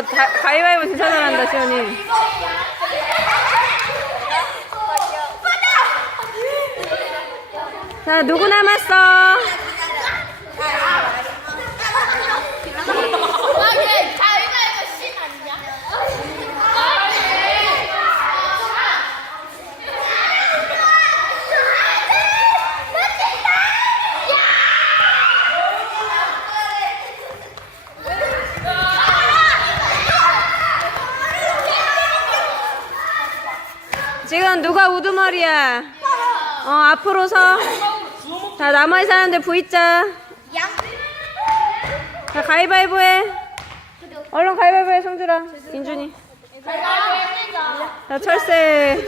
너 가위바위보 진짜 잘한다, 시온이. 자, 누구 남았어? 지금 누가 우두머리야? 앞으로 서. 자, 나머지 사람들 V자. 자, 가위바위보 해. 얼른 가위바위보 해, 성주라. 인준이. 자, 철새.